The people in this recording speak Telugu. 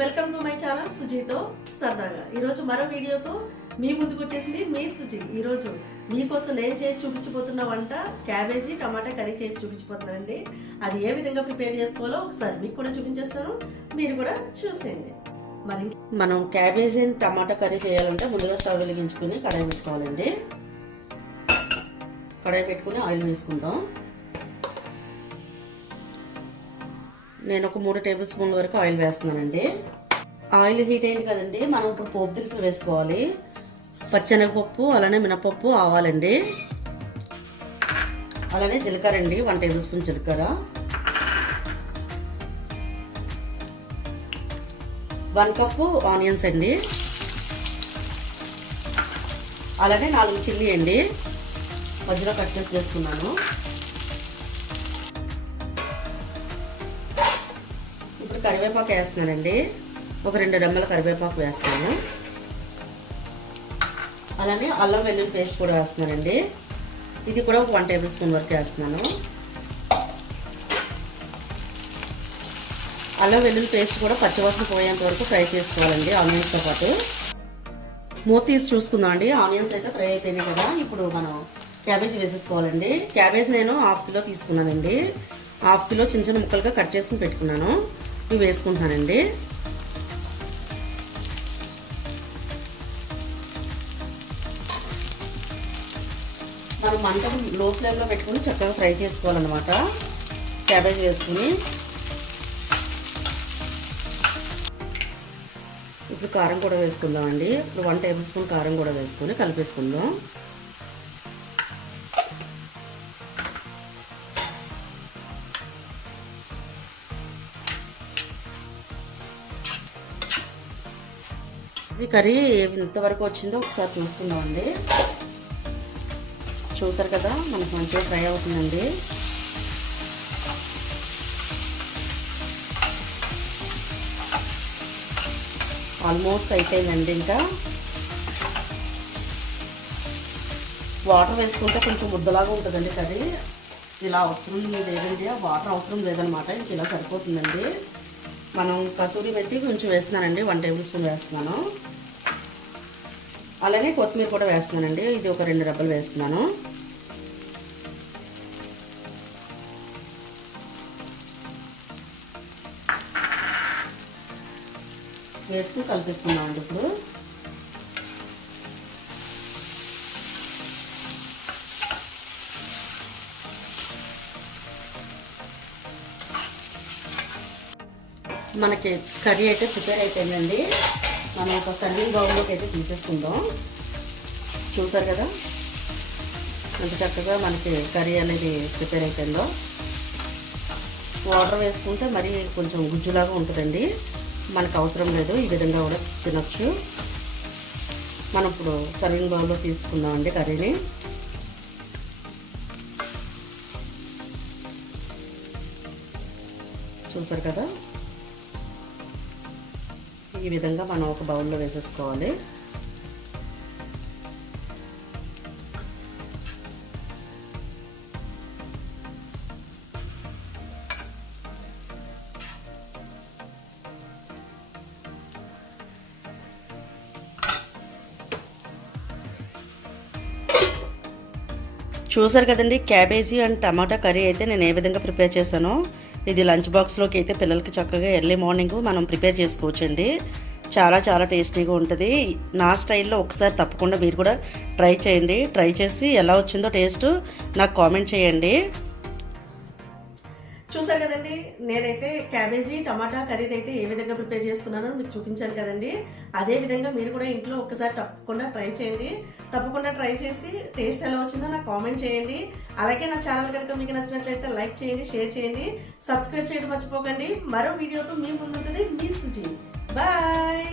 వెల్కమ్ టు మై ఛానల్ సుజీతో సరదాగా. ఈరోజు మరో వీడియోతో మీ ముందుకు వచ్చేసింది మీ సుజీ. ఈరోజు మీకోసం నేను చేసి చూపించబోతున్న వంట క్యాబేజీ టమాటా కర్రీ చేసి చూపించబోతున్నానండి. అది ఏ విధంగా ప్రిపేర్ చేసుకోవాలో ఒకసారి మీకు కూడా చూపించేస్తాను, మీరు కూడా చూసేయండి. మరి మనం క్యాబేజీ టమాటా కర్రీ చేయాలంటే ముందుగా స్టవ్ వెలిగించుకుని కడాయి పెట్టుకోవాలండి. కడాయి పెట్టుకుని ఆయిల్ వేసుకుందాం. నేను ఒక 3 టేబుల్ స్పూన్ల వరకు ఆయిల్ వేస్తున్నానండి. ఆయిల్ హీట్ అయింది కదండి, మనం ఇప్పుడు పోపు దినుసులు వేసుకోవాలి. పచ్చెనగపప్పు, అలానే మినపప్పు, ఆవాలండి, అలానే జీలకర్ర అండి, 1 టేబుల్ స్పూన్ జీలకర్ర, 1 కప్పు ఆనియన్స్ అండి, అలానే 4 చిల్లీ అండి, మధ్యలో కట్ చేసి వేసుకున్నాను. ఇప్పుడు కరివేపాకు వేస్తున్నానండి, ఒక 2 రెమ్మల కరివేపాకు వేస్తాను. అలానే అల్లం వెల్లుల్లి పేస్ట్ కూడా వేస్తున్నానండి, ఇది కూడా ఒక 1 టేబుల్ స్పూన్ వరకు వేస్తున్నాను. అల్లం వెల్లుల్లి పేస్ట్ కూడా పచ్చివాసన పోయేంత వరకు ఫ్రై చేసుకోవాలండి ఆనియన్స్తో పాటు. మూత తీసి చూసుకుందాం అండి. ఆనియన్స్ అయితే ఫ్రై అయిపోయినాయి కదా, ఇప్పుడు మనం క్యాబేజీ వేసేసుకోవాలండి. క్యాబేజీ నేను 1/2 కిలో తీసుకున్నానండి. 1/2 కిలో చిన్న చిన్న ముక్కలుగా కట్ చేసుకుని పెట్టుకున్నాను. ఇవి వేసుకుంటానండి. మనం మంట లో ఫ్లేమ్లో పెట్టుకుని చక్కగా ఫ్రై చేసుకోవాలన్నమాట. క్యాబేజీ వేసుకుని ఇప్పుడు కారం కూడా వేసుకుందామండి. ఇప్పుడు 1 టేబుల్ స్పూన్ కారం కూడా వేసుకొని కలిపేసుకుందాం. ఈ కర్రీ ఎంతవరకు వచ్చిందో ఒకసారి చూసుకుందామండి. చూసారు కదా, మనకు మంచిగా ఫ్రై అవుతుందండి. ఆల్మోస్ట్ అయిపోయిందండి. ఇంకా వాటర్ వేసుకుంటే కొంచెం ముద్దలాగా ఉంటుందండి కర్రీ. ఇలా అవసరం లేదండి, వాటర్ అవసరం లేదనమాట. ఇంక ఇలా సరిపోతుందండి. మనం కసూరి మెత్తి కొంచెం వేస్తున్నానండి, 1 టేబుల్ స్పూన్ వేస్తున్నాను. అలానే కొత్తిమీర కూడా వేస్తున్నానండి, ఇది ఒక 2 రెబ్బలు వేస్తున్నాను. వేసుకుని కలిపేసుకున్నామండి. ఇప్పుడు మనకి కర్రీ అయితే ప్రిపేర్ అయిపోయిందండి. మనం ఒక సర్వింగ్ బౌల్లోకి అయితే తీసేసుకుందాం. చూసారు కదా ఎంత చక్కగా మనకి కర్రీ అనేది ప్రిపేర్ అయిపోయిందో. వాటర్ వేసుకుంటే మరి కొంచెం గుజ్జులాగా ఉంటుందండి, మనకు అవసరం లేదు. ఈ విధంగా కూడా తినొచ్చు. మనం ఇప్పుడు సర్వింగ్ బౌల్లో తీసుకుందామండి కర్రీని. చూసారు కదా, ఈ విధంగా మనం ఒక బౌల్లో వేసేసుకోవాలి. చూసారు కదండి, క్యాబేజీ అండ్ టమాటా కర్రీ అయితే నేను ఏ విధంగా ప్రిపేర్ చేశానో. ఇది లంచ్ బాక్స్లోకి అయితే పిల్లలకి చక్కగా ఎర్లీ మార్నింగ్ మనం ప్రిపేర్ చేసుకోవచ్చండి. చాలా చాలా టేస్టీగా ఉంటుంది. నా స్టైల్లో ఒకసారి తప్పకుండా మీరు కూడా ట్రై చేయండి. ట్రై చేసి ఎలా వచ్చిందో టేస్ట్ నాకు కామెంట్ చేయండి. చూసారు కదండి, నేనైతే క్యాబేజీ టమాటా కర్రీని అయితే ఏ విధంగా ప్రిపేర్ చేసుకున్నానో మీకు చూపించాను కదండి. అదే విధంగా మీరు కూడా ఇంట్లో ఒక్కసారి తప్పకుండా ట్రై చేయండి. తప్పకుండా ట్రై చేసి టేస్ట్ ఎలా వచ్చిందో నాకు కామెంట్ చేయండి. అలాగే నా ఛానల్ కనుక మీకు నచ్చినట్లయితే లైక్ చేయండి, షేర్ చేయండి, సబ్స్క్రైబ్ చేయడం మర్చిపోకండి. మరో వీడియోతో మీ ముందు ఉంటుంది మీ సుజీ. బాయ్.